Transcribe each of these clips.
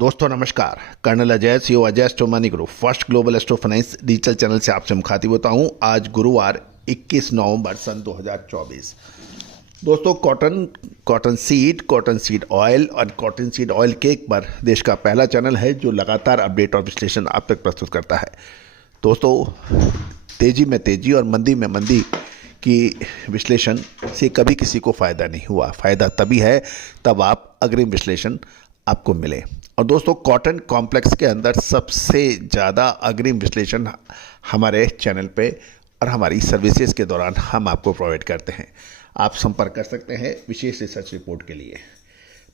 दोस्तों नमस्कार। Colonel Ajay CO Ajay astro money group first global astro finance digital channel से आपसे मुखातिब होता हूं। आज गुरुवार 21 नवंबर सन 2024। दोस्तों कॉटन सीड ऑयल और कॉटन सीड ऑयल केक पर देश का पहला चैनल है जो लगातार अपडेट और विश्लेषण आप तक प्रस्तुत करता है। दोस्तों तेजी में तेजी और मंदी में मंदी की विश्लेषण से कभी किसी को फ़ायदा नहीं हुआ। फ़ायदा तभी है तब आप अग्रिम विश्लेषण आपको मिले। और दोस्तों कॉटन कॉम्प्लेक्स के अंदर सबसे ज़्यादा अग्रिम विश्लेषण हमारे चैनल पे और हमारी सर्विसेज के दौरान हम आपको प्रोवाइड करते हैं। आप संपर्क कर सकते हैं विशेष रिसर्च रिपोर्ट के लिए।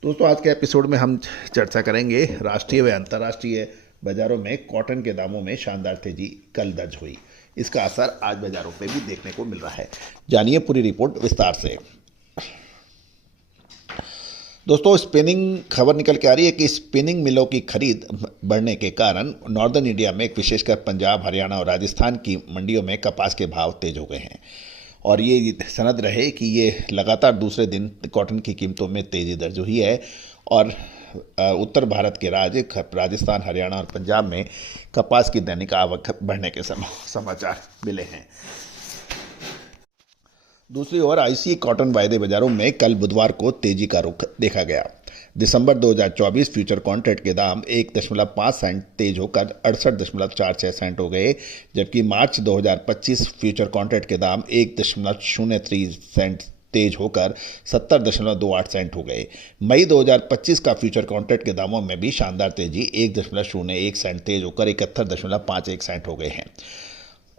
दोस्तों आज के एपिसोड में हम चर्चा करेंगे राष्ट्रीय व अंतर्राष्ट्रीय बाज़ारों में कॉटन के दामों में शानदार तेजी कल दर्ज हुई। इसका असर आज बाज़ारों पे भी देखने को मिल रहा है। जानिए पूरी रिपोर्ट विस्तार से। दोस्तों स्पिनिंग खबर निकल के आ रही है कि स्पिनिंग मिलों की खरीद बढ़ने के कारण नॉर्दर्न इंडिया में विशेषकर पंजाब, हरियाणा और राजस्थान की मंडियों में कपास के भाव तेज हो गए हैं। और ये सनद रहे कि ये लगातार दूसरे दिन कॉटन की कीमतों में तेज़ी दर्ज हुई है। और उत्तर भारत के राज्य राजस्थान, हरियाणा और पंजाब में कपास की दैनिक आवक बढ़ने के समाचार मिले हैं। दूसरी ओर आईसी कॉटन वायदे बाजारों में कल बुधवार को तेजी का रुख देखा गया। दिसंबर 2024 फ्यूचर कॉन्ट्रैक्ट के दाम 1.5 सेंट तेज होकर 68.46 सेंट हो गए, जबकि मार्च 2025 फ्यूचर कॉन्ट्रैक्ट के दाम 1.03 सेंट तेज होकर 70.28 सेंट हो गए। मई 2025 का फ्यूचर कॉन्ट्रैक्ट के दामों में भी शानदार तेजी 1.01 सेंट तेज होकर 71.51 सेंट हो गए हैं।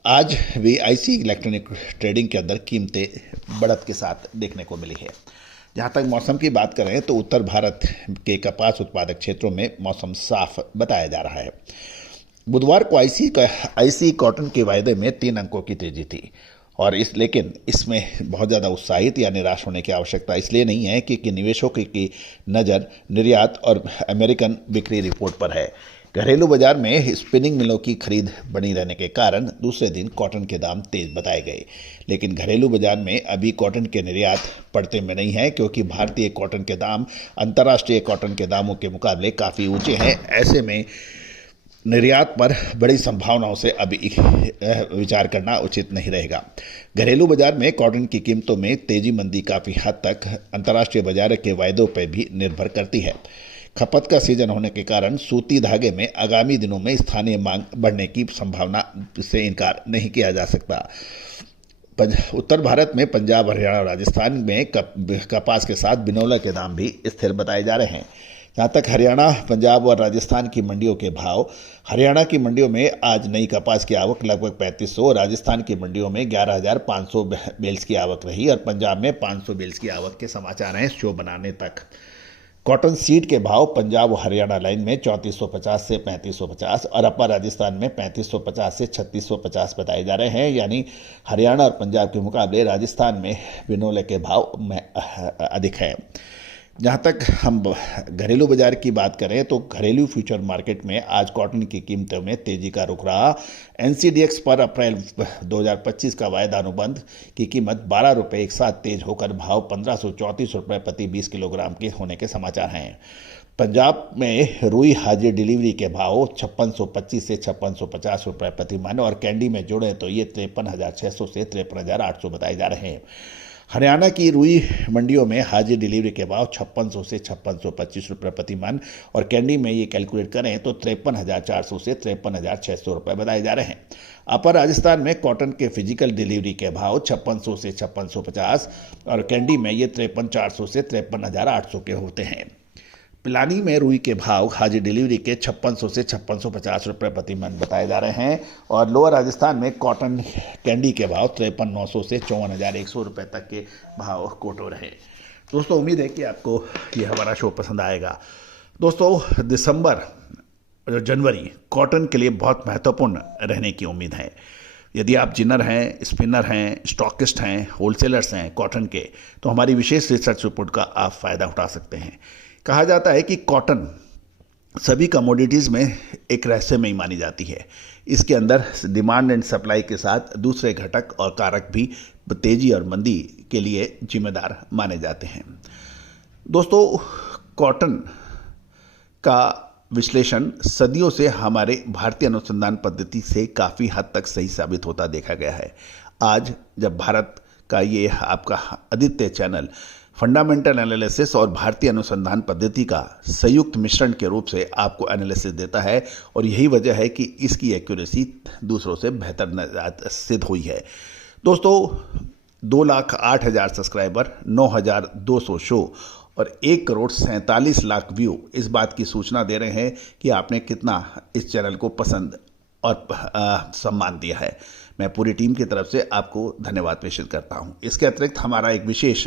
आज भी आईसी इलेक्ट्रॉनिक ट्रेडिंग के अंदर कीमतें बढ़त के साथ देखने को मिली है। जहाँ तक मौसम की बात करें तो उत्तर भारत के कपास उत्पादक क्षेत्रों में मौसम साफ बताया जा रहा है। बुधवार को आईसी कॉटन के वायदे में 3 अंकों की तेजी थी और लेकिन इसमें बहुत ज़्यादा उत्साहित या निराश होने की आवश्यकता इसलिए नहीं है क्योंकि निवेशकों की नज़र निर्यात और अमेरिकन बिक्री रिपोर्ट पर है। घरेलू बाजार में स्पिनिंग मिलों की खरीद बनी रहने के कारण दूसरे दिन कॉटन के दाम तेज बताए गए, लेकिन घरेलू बाजार में अभी कॉटन के निर्यात पड़ते में नहीं है क्योंकि भारतीय कॉटन के दाम अंतर्राष्ट्रीय कॉटन के दामों के मुकाबले काफ़ी ऊंचे हैं। ऐसे में निर्यात पर बड़ी संभावनाओं से अभी विचार करना उचित नहीं रहेगा। घरेलू बाजार में कॉटन की कीमतों में तेजी मंदी काफ़ी हद तक अंतर्राष्ट्रीय बाजार के वायदों पर भी निर्भर करती है। खपत का सीजन होने के कारण सूती धागे में आगामी दिनों में स्थानीय मांग बढ़ने की संभावना से इनकार नहीं किया जा सकता। उत्तर भारत में पंजाब, हरियाणा और राजस्थान में कपास के साथ बिनौला के दाम भी स्थिर बताए जा रहे हैं। जहाँ तक हरियाणा, पंजाब और राजस्थान की मंडियों के भाव, हरियाणा की मंडियों में आज नई कपास की आवक लगभग 3500, राजस्थान की मंडियों में 11,500 बेल्स की आवक रही और पंजाब में 500 बेल्स की आवक के समाचार हैं शो बनाने तक। कॉटन सीड के भाव पंजाब और हरियाणा लाइन में 3450 से 3550 और अपर राजस्थान में 3550 से 3650 बताए जा रहे हैं। यानी हरियाणा और पंजाब के मुकाबले राजस्थान में बिनौले के भाव में अधिक है। जहाँ तक हम घरेलू बाजार की बात करें तो घरेलू फ्यूचर मार्केट में आज कॉटन की कीमतों में तेजी का रुख रहा। एनसीडीएक्स पर अप्रैल 2025 का वायदा अनुबंध की कीमत 12 रुपये एक साथ तेज होकर भाव 1534 रुपये प्रति 20 किलोग्राम के होने के समाचार हैं। पंजाब में रुई हाजिर डिलीवरी के भाव 5625 से 5650 रुपये प्रति मन और कैंडी में जोड़ें तो ये 53,600 से 53,800 बताए जा रहे हैं। हरियाणा की रुई मंडियों में हाजिर डिलीवरी के भाव 5600 से 5625 रुपये प्रति मन और कैंडी में ये कैलकुलेट करें तो 53,400 से 53,600 रुपये बताए जा रहे हैं। अपर राजस्थान में कॉटन के फिजिकल डिलीवरी के भाव 5600 से 5650 और कैंडी में ये 53,400 से 53,800 के होते हैं। पिलानी में रुई के भाव हाजिर डिलीवरी के 5600 से 5650 रुपये प्रति मन बताए जा रहे हैं और लोअर राजस्थान में कॉटन कैंडी के भाव 53,900 से 54,100 रुपये तक के भाव कोट हो रहे हैं। दोस्तों उम्मीद है कि आपको ये हमारा शो पसंद आएगा। दोस्तों दिसंबर और जनवरी कॉटन के लिए बहुत महत्वपूर्ण रहने की उम्मीद है। यदि आप जिनर हैं, स्पिनर हैं, स्टॉकिस्ट हैं, होलसेलर्स हैं कॉटन के, तो हमारी विशेष रिसर्च रिपोर्ट का आप फ़ायदा उठा सकते हैं। कहा जाता है कि कॉटन सभी कमोडिटीज़ में एक रहस्यमयी मानी जाती है। इसके अंदर डिमांड एंड सप्लाई के साथ दूसरे घटक और कारक भी तेजी और मंदी के लिए जिम्मेदार माने जाते हैं। दोस्तों कॉटन का विश्लेषण सदियों से हमारे भारतीय अनुसंधान पद्धति से काफ़ी हद तक सही साबित होता देखा गया है। आज जब भारत का ये आपका आदित्य चैनल फंडामेंटल एनालिसिस और भारतीय अनुसंधान पद्धति का संयुक्त मिश्रण के रूप से आपको एनालिसिस देता है, और यही वजह है कि इसकी एक्यूरेसी दूसरों से बेहतर सिद्ध हुई है। दोस्तों, 2,08,000 सब्सक्राइबर, 9,200 शो और 1,47,00,000 व्यू इस बात की सूचना दे रहे हैं कि आपने कितना इस चैनल को पसंद और सम्मान दिया है। मैं पूरी टीम की तरफ से आपको धन्यवाद प्रेषित करता हूं। इसके अतिरिक्त हमारा एक विशेष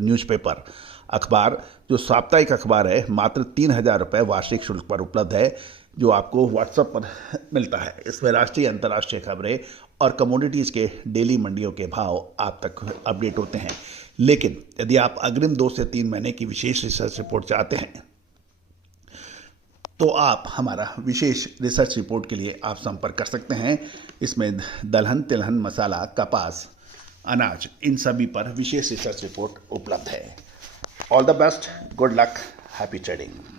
न्यूज़पेपर अखबार, जो साप्ताहिक अखबार है, मात्र 3,000 रुपये वार्षिक शुल्क पर उपलब्ध है, जो आपको व्हाट्सएप पर मिलता है। इसमें राष्ट्रीय अंतर्राष्ट्रीय खबरें और कमोडिटीज़ के डेली मंडियों के भाव आप तक अपडेट होते हैं। लेकिन यदि आप अग्रिम 2 से 3 महीने की विशेष रिसर्च रिपोर्ट चाहते हैं तो आप हमारा विशेष रिसर्च रिपोर्ट के लिए आप संपर्क कर सकते हैं। इसमें दलहन, तिलहन, मसाला, कपास, अनाज, इन सभी पर विशेष रिसर्च रिपोर्ट उपलब्ध है। All the best, good luck, happy trading.